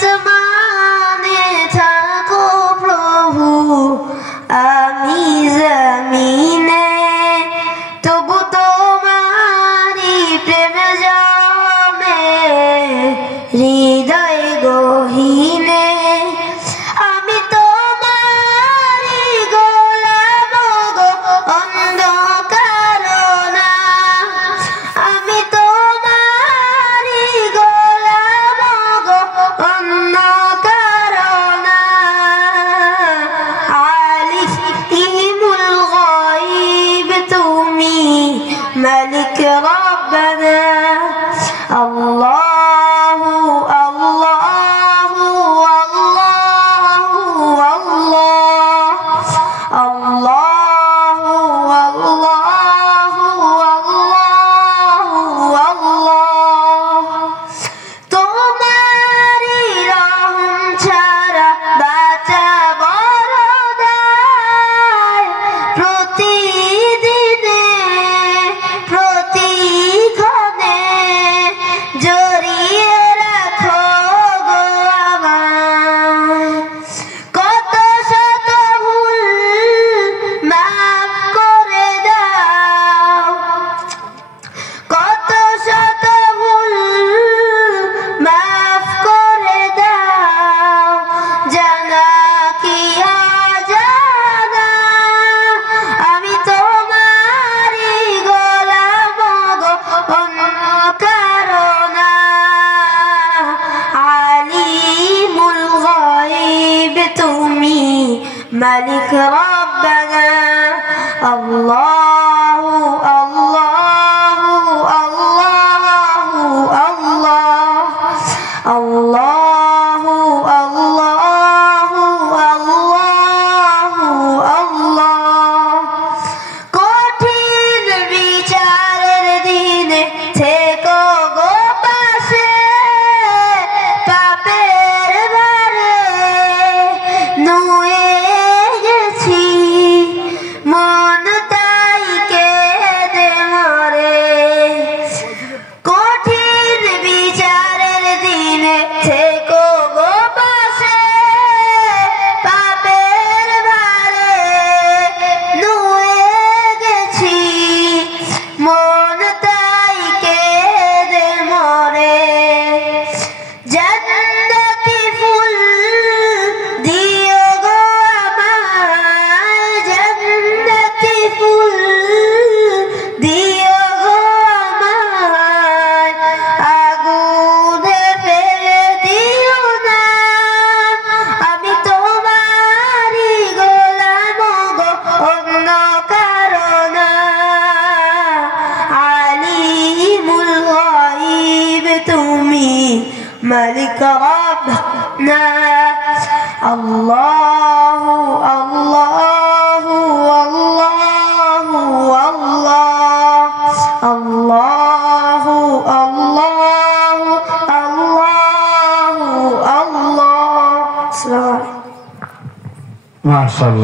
আসমানে থাকো প্রভু, আমি জমিনে, তবু তোমারি প্রেম জমে হৃদয় গহীনে। আমি তোমারি গোলাম গো অন্ধকার না, আমি তোমারি গোলাম গো অন্ধকার না। আলিমুল গায়ব তুমি, মালিক রব্বানা। আল্লাহু আল্লাহু আল্লাহু আল্লাহ, আল্লাহু আল্লাহু আল্লাহু আল্লাহ। তোমারি রহম ছাড়া বাঁচা বড় দায়, প্রতিদিনে প্রতিক্ষণে জড়িয়ে রাখো গো আমায়। কত শত ভুল মাফ করে দাও, কত শত ভুল মাফ করে দাও, জানা কি অজানা। আমি তোমারি গোলাম গো অন্ধকার না। আলিমুল গায়ব তুমি, মালিক রব্বানা। আল্লাহু আল্লাহু আল্লাহু আল্লাহ, আল্লাহু আল্লাহু আল্লাহু আল্লাহ। কঠিন বিচারের দিনে থেকো গো পাশে, পাপের ভারে নুয়ে গেছি, মন তাই কেঁদে মরে। কঠিন বিচারের দিনে থেকো গো পাশে, পাপের ভারে নুয়ে গেছি, মন তাই কেঁদে মরে। জান্নাতি ফুল দিও গো আমায়, জান্নাতি ফুল দিও গো আমায়, আগুনে ফেলে দিও না। আমি তোমারি গোলাম গো অন্ধকার না। আলিমুল গায়ব তুমি, মালিক রব্বানা। আল্লাহু আল্লাহু আল্লাহু আল্লাহ, আল্লাহু আল্লাহু আল্লাহু আল্লাহ। আসসালামু আলাইকুম। মাশাআল্লাহ।